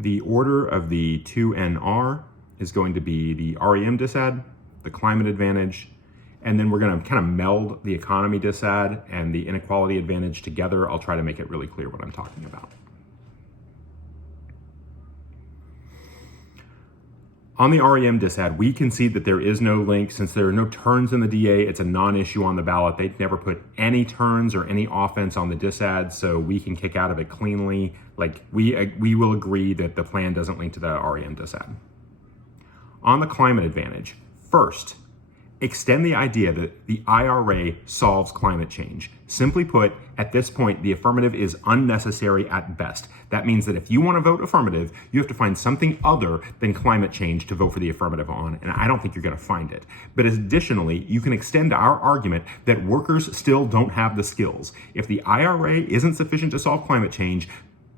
The order of the 2NR is going to be the REM disad, the climate advantage, and then we're going to kind of meld the economy disad and the inequality advantage together. I'll try to make it really clear what I'm talking about. On the REM disad, we concede that there is no link. Since there are no turns in the DA, it's a non-issue on the ballot. They never put any turns or any offense on the disad, so we can kick out of it cleanly. Like, we will agree that the plan doesn't link to the REM disad. On the climate advantage, first, extend the idea that the IRA solves climate change. Simply put, at this point, the affirmative is unnecessary at best. That means that if you want to vote affirmative, you have to find something other than climate change to vote for the affirmative on, and I don't think you're going to find it. But additionally, you can extend our argument that workers still don't have the skills. If the IRA isn't sufficient to solve climate change,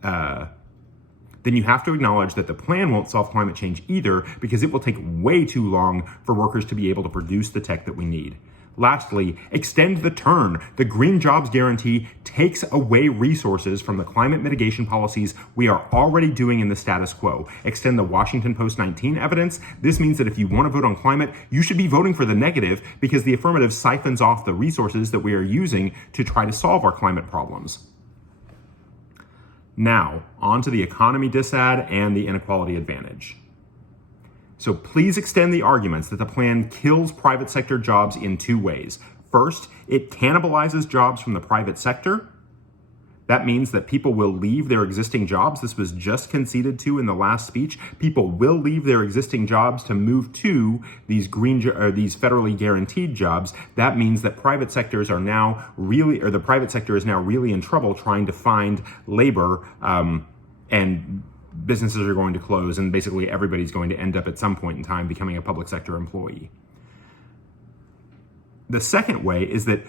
then you have to acknowledge that the plan won't solve climate change either, because it will take way too long for workers to be able to produce the tech that we need. Lastly, extend the turn. The Green Jobs Guarantee takes away resources from the climate mitigation policies we are already doing in the status quo. Extend the Washington Post 19 evidence. This means that if you want to vote on climate, you should be voting for the negative, because the affirmative siphons off the resources that we are using to try to solve our climate problems. Now, on to the economy disad and the inequality advantage. So please extend the arguments that the plan kills private sector jobs in two ways. First, it cannibalizes jobs from the private sector. That means that people will leave their existing jobs. This was just conceded to in the last speech. People will leave their existing jobs to move to these these federally guaranteed jobs. That means that private sectors are now the private sector is now really in trouble trying to find labor, and businesses are going to close, and basically everybody's going to end up at some point in time becoming a public sector employee. The second way is that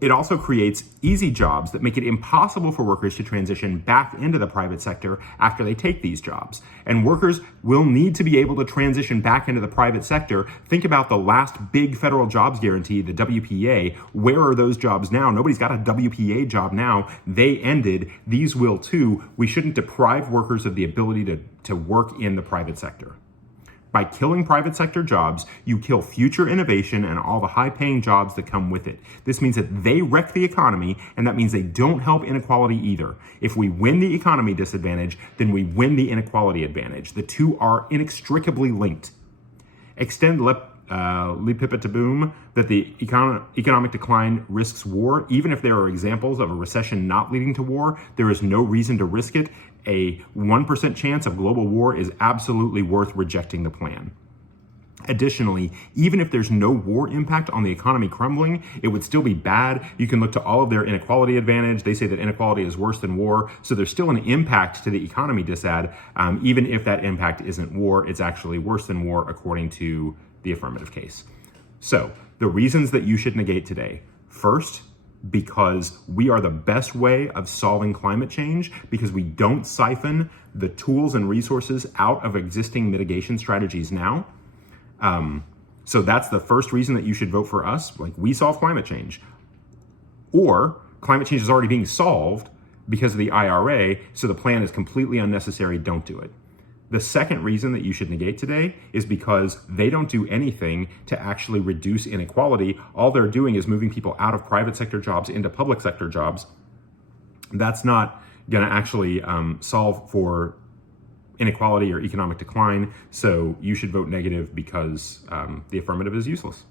it also creates easy jobs that make it impossible for workers to transition back into the private sector after they take these jobs. And workers will need to be able to transition back into the private sector. Think about the last big federal jobs guarantee, the WPA. Where are those jobs now? Nobody's got a WPA job now. They ended. These will too. We shouldn't deprive workers of the ability to work in the private sector. By killing private sector jobs, you kill future innovation and all the high-paying jobs that come with it. This means that they wreck the economy, and that means they don't help inequality either. If we win the economy disadvantage, then we win the inequality advantage. The two are inextricably linked. Extend boom that the economic decline risks war. Even if there are examples of a recession not leading to war, there is no reason to risk it. A 1% chance of global war is absolutely worth rejecting the plan. Additionally, even if there's no war impact on the economy crumbling, it would still be bad. You can look to all of their inequality advantage. They say that inequality is worse than war. So there's still an impact to the economy disad. Even if that impact isn't war, it's actually worse than war according to the affirmative case. So the reasons that you should negate today. First, because we are the best way of solving climate change, because we don't siphon the tools and resources out of existing mitigation strategies now. So that's the first reason that you should vote for us. Like, we solve climate change. Or climate change is already being solved because of the IRA, so the plan is completely unnecessary. Don't do it. The second reason that you should negate today is because they don't do anything to actually reduce inequality. All they're doing is moving people out of private sector jobs into public sector jobs. That's not going to actually solve for inequality or economic decline. So you should vote negative because the affirmative is useless.